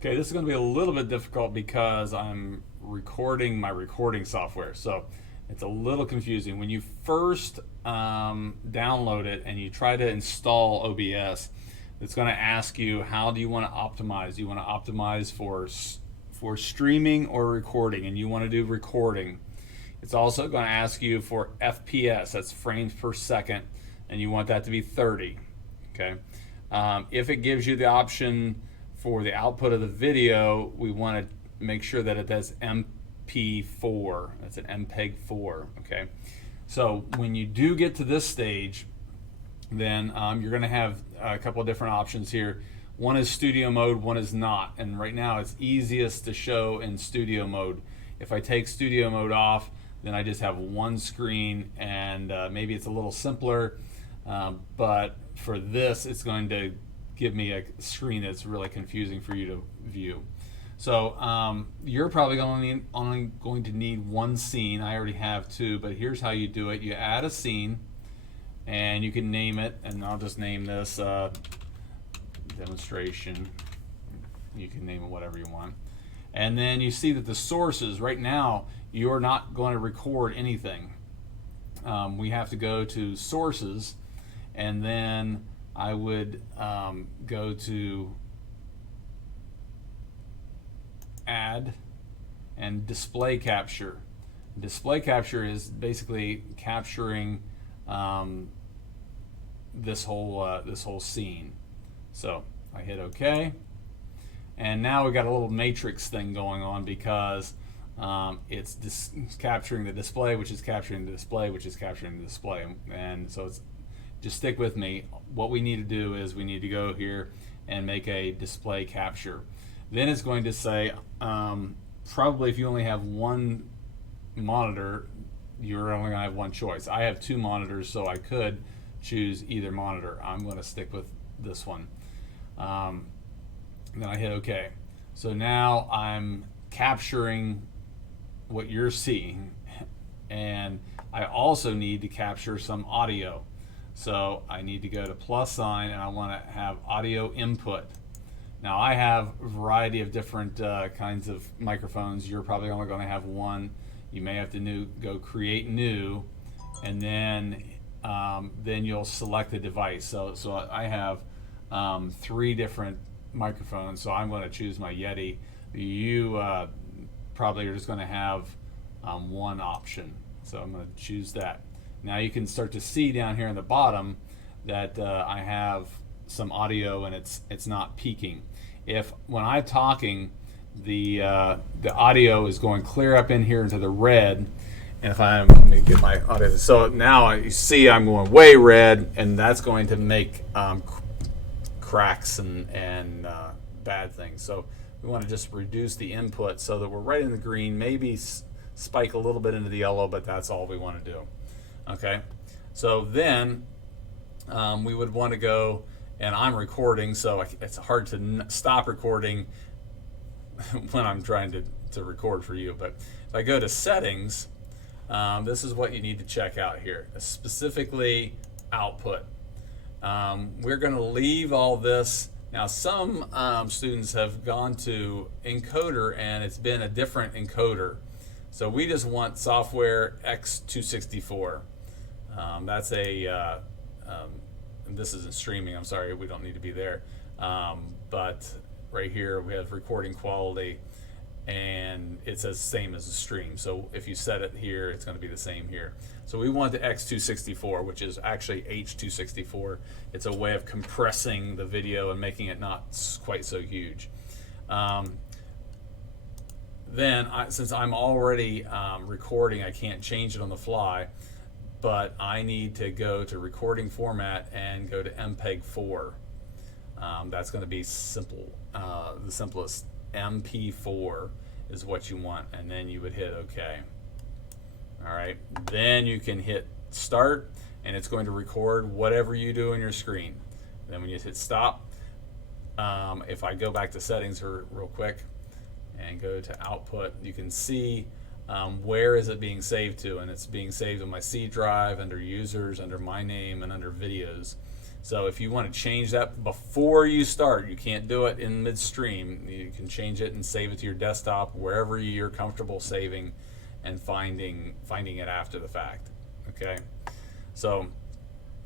Okay, this is going to be a little bit difficult because I'm recording my recording software. So it's a little confusing. When you first download it and you try to install OBS, it's going to ask you, how do you want to optimize? Do you want to optimize for streaming or recording? And you want to do recording. It's also going to ask you for FPS, that's frames per second, and you want that to be 30. Okay. If it gives you the option for the output of the video, we want to make sure that it has MP4. That's an MPEG-4. Okay. So when you do get to this stage, then you're going to have a couple of different options here. One is studio mode, one is not. And right now it's easiest to show in studio mode. If I take studio mode off, then I just have one screen, and maybe it's a little simpler, but for this it's going to give me a screen that's really confusing for you to view. So you're probably only going to need one scene. I already have two, but here's how you do it. You add a scene, and you can name it, and I'll just name this demonstration. You can name it whatever you want. And then you see that the sources, right now, you're not going to record anything. We have to go to sources, and then I would go to add and display capture. Display capture is basically capturing this whole scene. So I hit OK, and now we got a little matrix thing going on because it's capturing the display, which is capturing the display, which is capturing the display. And so it's, just stick with me. What we need to do is we need to go here and make a display capture. Then it's going to say, probably if you only have one monitor, you're only going to have one choice. I have two monitors, so I could choose either monitor. I'm going to stick with this one. Then I hit OK. So now I'm capturing what you're seeing, and I also need to capture some audio. So I need to go to plus sign, and I want to have audio input. Now I have a variety of different kinds of microphones. You're probably only going to have one. You may have to go create new, and then you'll select the device. So I have 3 different microphones. So I'm going to choose my Yeti. You probably are just going to have one option. So I'm going to choose that. Now you can start to see down here in the bottom that I have some audio, and it's not peaking. If when I'm talking, the audio is going clear up in here into the red, and if let me get my audio. So now you see I'm going way red, and that's going to make cracks and bad things. So we want to just reduce the input so that we're right in the green, maybe spike a little bit into the yellow, but that's all we want to do. Okay, so then we would want to go, and I'm recording, so it's hard to stop recording when I'm trying to record for you. But if I go to settings, this is what you need to check out here, specifically output. We're going to leave all this. Now some students have gone to encoder, and it's been a different encoder. So we just want software X264. That's a, this isn't streaming, I'm sorry, we don't need to be there. But right here we have recording quality, and it says same as the stream. So if you set it here, it's going to be the same here. So we want the X264, which is actually H264. It's a way of compressing the video and making it not quite so huge. Then, since I'm already recording, I can't change it on the fly, but I need to go to recording format and go to MPEG-4. That's going to be simple. The simplest. MP4 is what you want, and then you would hit OK. All right, then you can hit start, and it's going to record whatever you do on your screen. Then when you hit stop, if I go back to settings real quick and go to output, you can see where is it being saved to, and it's being saved on my C drive, under users, under my name, and under videos. So if you want to change that before you start, you can't do it in midstream. You can change it and save it to your desktop, wherever you're comfortable saving and finding it after the fact. Okay, so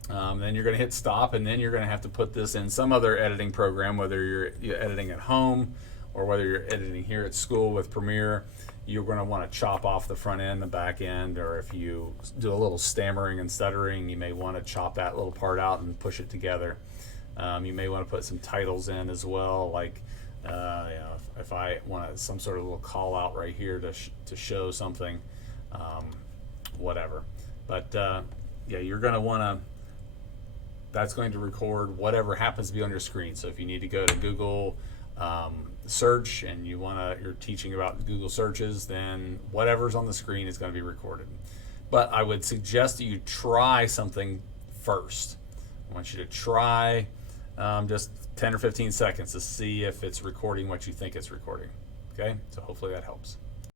then you're going to hit stop, and then you're going to have to put this in some other editing program, whether you're editing at home or whether you're editing here at school with Premiere. You're going to want to chop off the front end, the back end, or if you do a little stammering and stuttering, you may want to chop that little part out and push it together. You may want to put some titles in as well, like if I want some sort of little call out right here to show something, whatever. But yeah, you're going to want to, that's going to record whatever happens to be on your screen. So if you need to go to Google search and you're teaching about Google searches, then whatever's on the screen is going to be recorded. But I would suggest that you try something first. I want you to try just 10 or 15 seconds to see if it's recording what you think it's recording. Okay, so hopefully that helps.